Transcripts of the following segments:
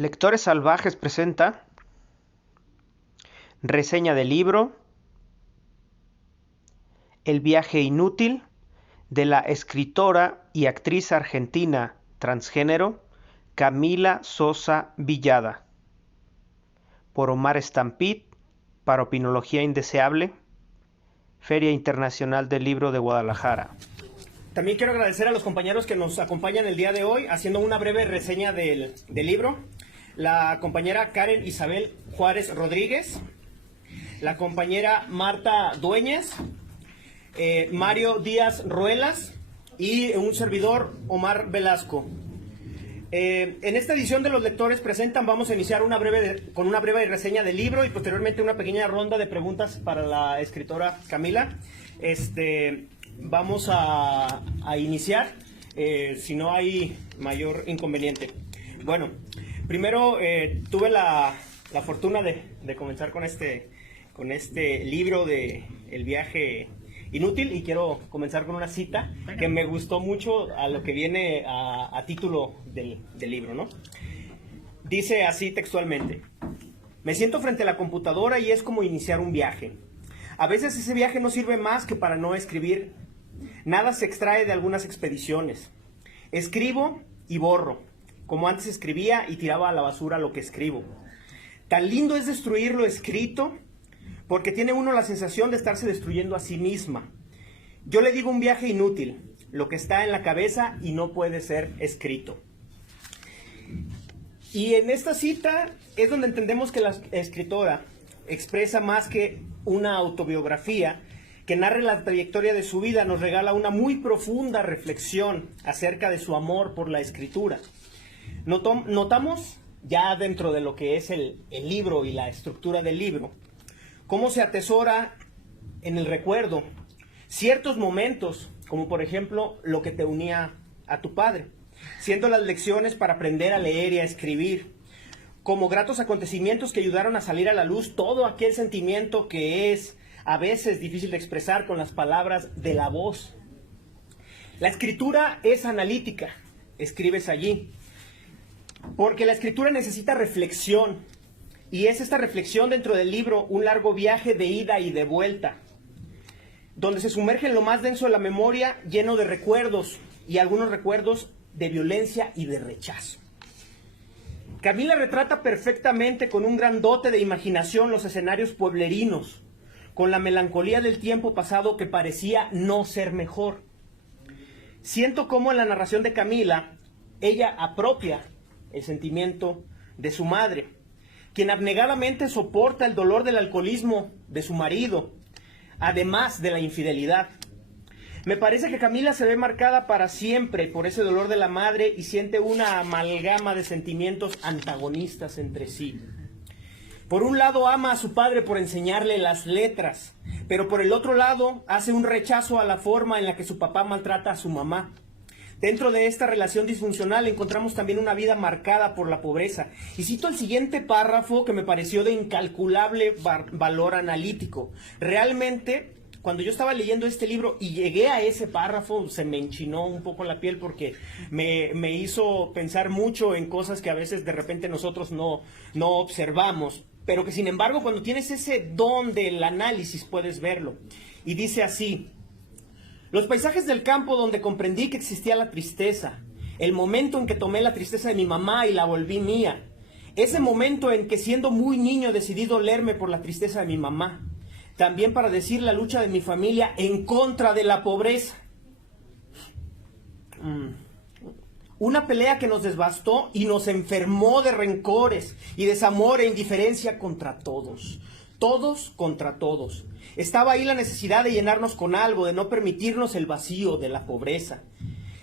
Lectores Salvajes presenta reseña del libro El viaje inútil de la escritora y actriz argentina transgénero Camila Sosa Villada, por Omar Estampit, para Opinología Indeseable, Feria Internacional del Libro de Guadalajara. También quiero agradecer a los compañeros que nos acompañan el día de hoy haciendo una breve reseña del libro. La compañera Karen Isabel Juárez Rodríguez, la compañera Marta Dueñas, Mario Díaz Ruelas y un servidor, Omar Velasco. En esta edición de Los Lectores Presentan vamos a iniciar con una breve reseña del libro y posteriormente una pequeña ronda de preguntas para la escritora Camila. Vamos a iniciar, si no hay mayor inconveniente. Bueno, primero tuve la fortuna de comenzar con este libro de El viaje inútil, y quiero comenzar con una cita que me gustó mucho a lo que viene a título del libro, ¿no? Dice así textualmente: me siento frente a la computadora y es como iniciar un viaje. A veces ese viaje no sirve más que para no escribir. Nada se extrae de algunas expediciones. Escribo y borro, como antes escribía y tiraba a la basura lo que escribo. Tan lindo es destruir lo escrito, porque tiene uno la sensación de estarse destruyendo a sí misma. Yo le digo un viaje inútil, lo que está en la cabeza y no puede ser escrito. Y en esta cita es donde entendemos que la escritora expresa más que una autobiografía que narre la trayectoria de su vida, nos regala una muy profunda reflexión acerca de su amor por la escritura. Notamos, ya dentro de lo que es el libro y la estructura del libro, cómo se atesora en el recuerdo ciertos momentos, como por ejemplo lo que te unía a tu padre, siendo las lecciones para aprender a leer y a escribir, como gratos acontecimientos que ayudaron a salir a la luz todo aquel sentimiento que es a veces difícil de expresar con las palabras de la voz. La escritura es analítica, escribes allí, porque la escritura necesita reflexión, y es esta reflexión dentro del libro un largo viaje de ida y de vuelta, donde se sumerge en lo más denso de la memoria, lleno de recuerdos, y algunos recuerdos de violencia y de rechazo. Camila retrata perfectamente con un gran dote de imaginación los escenarios pueblerinos, con la melancolía del tiempo pasado que parecía no ser mejor. Siento cómo en la narración de Camila, ella apropia el sentimiento de su madre, quien abnegadamente soporta el dolor del alcoholismo de su marido, además de la infidelidad. Me parece que Camila se ve marcada para siempre por ese dolor de la madre y siente una amalgama de sentimientos antagonistas entre sí. Por un lado ama a su padre por enseñarle las letras, pero por el otro lado hace un rechazo a la forma en la que su papá maltrata a su mamá. Dentro de esta relación disfuncional encontramos también una vida marcada por la pobreza. Y cito el siguiente párrafo que me pareció de incalculable valor analítico. Realmente, cuando yo estaba leyendo este libro y llegué a ese párrafo, se me enchinó un poco la piel porque me hizo pensar mucho en cosas que a veces de repente nosotros no observamos, pero que sin embargo cuando tienes ese don del análisis puedes verlo. Y dice así: los paisajes del campo donde comprendí que existía la tristeza, el momento en que tomé la tristeza de mi mamá y la volví mía, ese momento en que siendo muy niño decidí dolerme por la tristeza de mi mamá, también para decir la lucha de mi familia en contra de la pobreza. Una pelea que nos devastó y nos enfermó de rencores y desamor e indiferencia contra todos. Todos contra todos. Estaba ahí la necesidad de llenarnos con algo, de no permitirnos el vacío de la pobreza.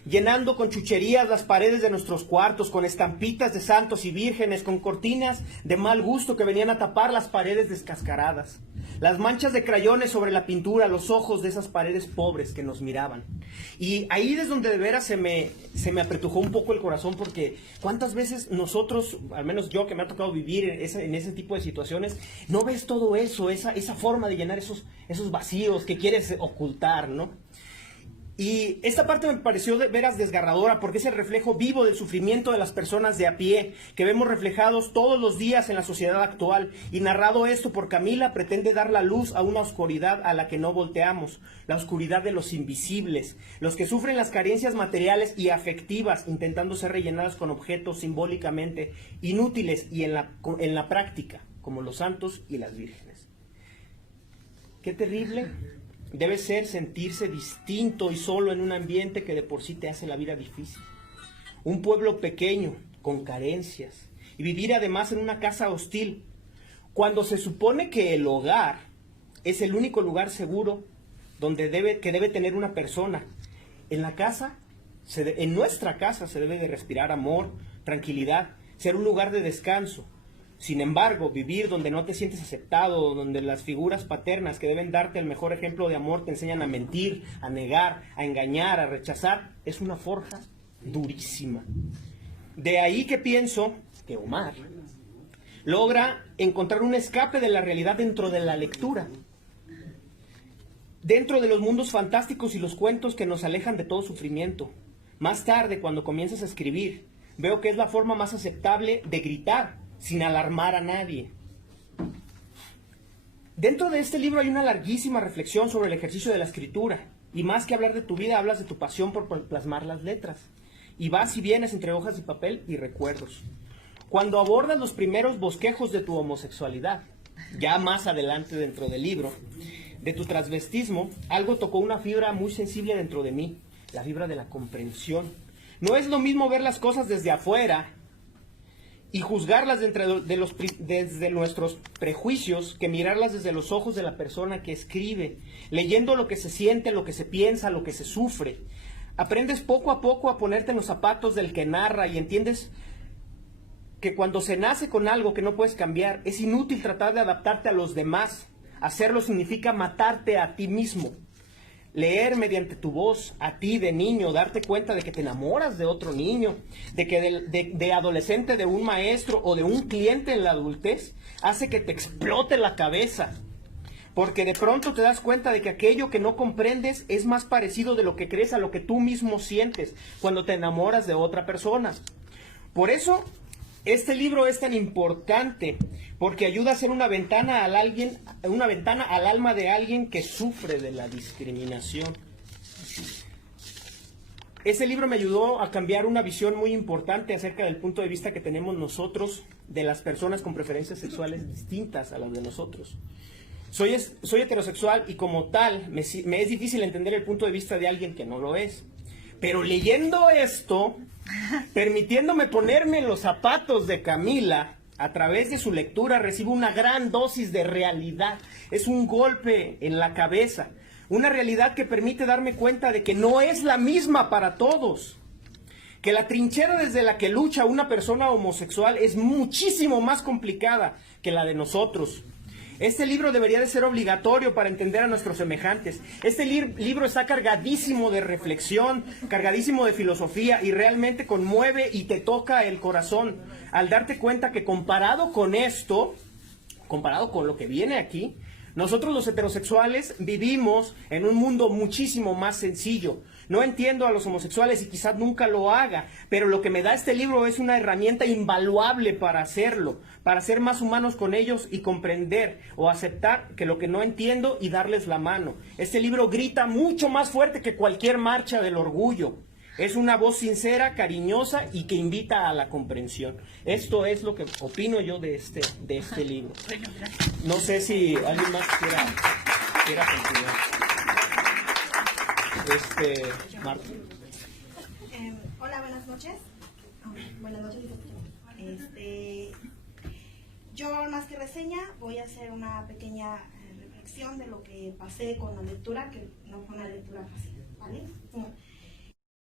Llenando con chucherías las paredes de nuestros cuartos, con estampitas de santos y vírgenes, con cortinas de mal gusto que venían a tapar las paredes descascaradas. Las manchas de crayones sobre la pintura, los ojos de esas paredes pobres que nos miraban. Y ahí es donde de veras se me apretujó un poco el corazón, porque cuántas veces nosotros, al menos yo que me ha tocado vivir en ese tipo de situaciones, no ves todo eso, esa forma de llenar esos vacíos que quieres ocultar, ¿no? Y esta parte me pareció de veras desgarradora porque es el reflejo vivo del sufrimiento de las personas de a pie que vemos reflejados todos los días en la sociedad actual. Y narrado esto por Camila, pretende dar la luz a una oscuridad a la que no volteamos, la oscuridad de los invisibles, los que sufren las carencias materiales y afectivas intentando ser rellenadas con objetos simbólicamente inútiles y en la práctica, como los santos y las vírgenes. Qué terrible debe ser sentirse distinto y solo en un ambiente que de por sí te hace la vida difícil. Un pueblo pequeño, con carencias, y vivir además en una casa hostil, cuando se supone que el hogar es el único lugar seguro que debe tener una persona. En la casa, en nuestra casa se debe de respirar amor, tranquilidad, ser un lugar de descanso. Sin embargo, vivir donde no te sientes aceptado, donde las figuras paternas que deben darte el mejor ejemplo de amor te enseñan a mentir, a negar, a engañar, a rechazar, es una forja durísima. De ahí que pienso que Omar logra encontrar un escape de la realidad dentro de la lectura, dentro de los mundos fantásticos y los cuentos que nos alejan de todo sufrimiento. Más tarde, cuando comienzas a escribir, veo que es la forma más aceptable de gritar, sin alarmar a nadie. Dentro de este libro hay una larguísima reflexión sobre el ejercicio de la escritura, y más que hablar de tu vida, hablas de tu pasión por plasmar las letras, y vas y vienes entre hojas de papel y recuerdos. Cuando abordas los primeros bosquejos de tu homosexualidad, ya más adelante dentro del libro, de tu transvestismo, algo tocó una fibra muy sensible dentro de mí, la fibra de la comprensión. No es lo mismo ver las cosas desde afuera y juzgarlas desde nuestros prejuicios que mirarlas desde los ojos de la persona que escribe, leyendo lo que se siente, lo que se piensa, lo que se sufre. Aprendes poco a poco a ponerte en los zapatos del que narra y entiendes que cuando se nace con algo que no puedes cambiar, es inútil tratar de adaptarte a los demás. Hacerlo significa matarte a ti mismo. Leer mediante tu voz, a ti de niño, darte cuenta de que te enamoras de otro niño, de que de adolescente de un maestro o de un cliente en la adultez, hace que te explote la cabeza. Porque de pronto te das cuenta de que aquello que no comprendes es más parecido de lo que crees a lo que tú mismo sientes cuando te enamoras de otra persona. Por eso, este libro es tan importante, porque ayuda a ser una ventana al alma de alguien que sufre de la discriminación. Ese libro me ayudó a cambiar una visión muy importante acerca del punto de vista que tenemos nosotros de las personas con preferencias sexuales distintas a las de nosotros. Soy heterosexual y como tal me es difícil entender el punto de vista de alguien que no lo es. Pero leyendo esto, permitiéndome ponerme en los zapatos de Camila, a través de su lectura recibo una gran dosis de realidad. Es un golpe en la cabeza, una realidad que permite darme cuenta de que no es la misma para todos, que la trinchera desde la que lucha una persona homosexual es muchísimo más complicada que la de nosotros. Este libro debería de ser obligatorio para entender a nuestros semejantes. Este libro está cargadísimo de reflexión, cargadísimo de filosofía y realmente conmueve y te toca el corazón al darte cuenta que comparado con esto, comparado con lo que viene aquí, nosotros los heterosexuales vivimos en un mundo muchísimo más sencillo. No entiendo a los homosexuales y quizás nunca lo haga, pero lo que me da este libro es una herramienta invaluable para hacerlo, para ser más humanos con ellos y comprender o aceptar que lo que no entiendo y darles la mano. Este libro grita mucho más fuerte que cualquier marcha del orgullo. Es una voz sincera, cariñosa y que invita a la comprensión. Esto es lo que opino yo de este libro. No sé si alguien más quiera continuar. Marta. Hola, buenas noches. Buenas noches. Yo más que reseña voy a hacer una pequeña reflexión de lo que pasé con la lectura, que no fue una lectura fácil, ¿vale?